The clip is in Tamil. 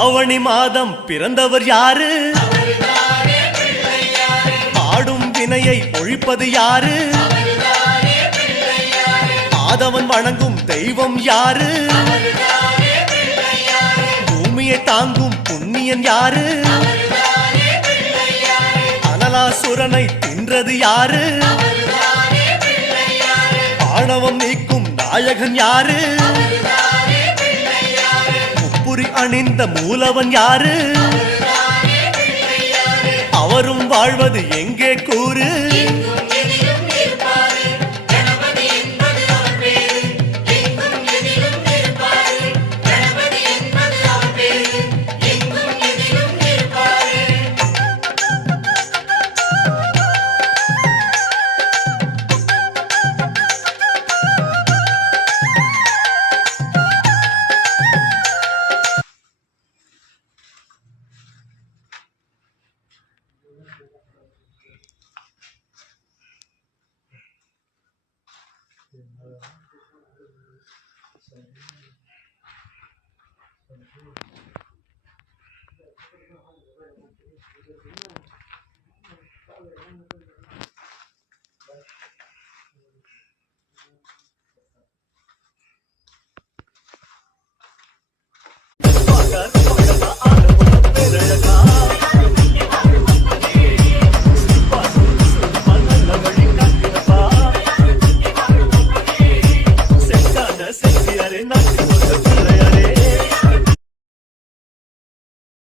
ஆவணி மாதம் பிறந்தவர் யாரு? ஆடும் வினையை ஒழிப்பது யாரு? ஆதவன் வணங்கும் தெய்வம் யாரு? பூமியை தாங்கும் புண்ணியன் யாரு? அனலாசுரனை தின்றது யாரு? ஆணவம் நீக்கும் நாயகன் யாரு? முப்புரி அணிந்த மூலவன் யாரு? அவரும் வாழ்வது எங்கே கூறு?